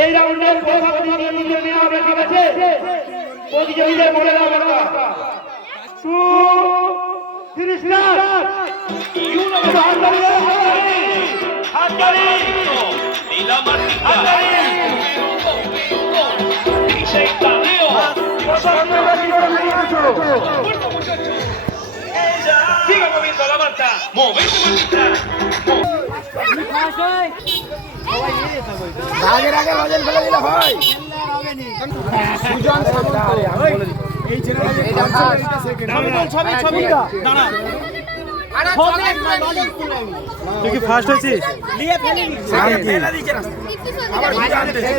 এই রাউন্ডের প্রতিযোগীদের বলে দেওয়া 2-30 siga moviendo la marcha, movete marcha. আগে আগে লজেন ফেলে দিলে হয় সুজন সামন্ত এই ছেলেটা যে ছবি ছবি দাঁড়া তুই কি ফার্স্ট হয়েছিস? নিয়ে ফেলি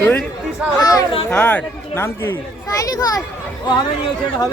তুই থার্ড। নাম কি? সাইলি ঘোষ। ও হবে নি ওই ছেলেটা হবে।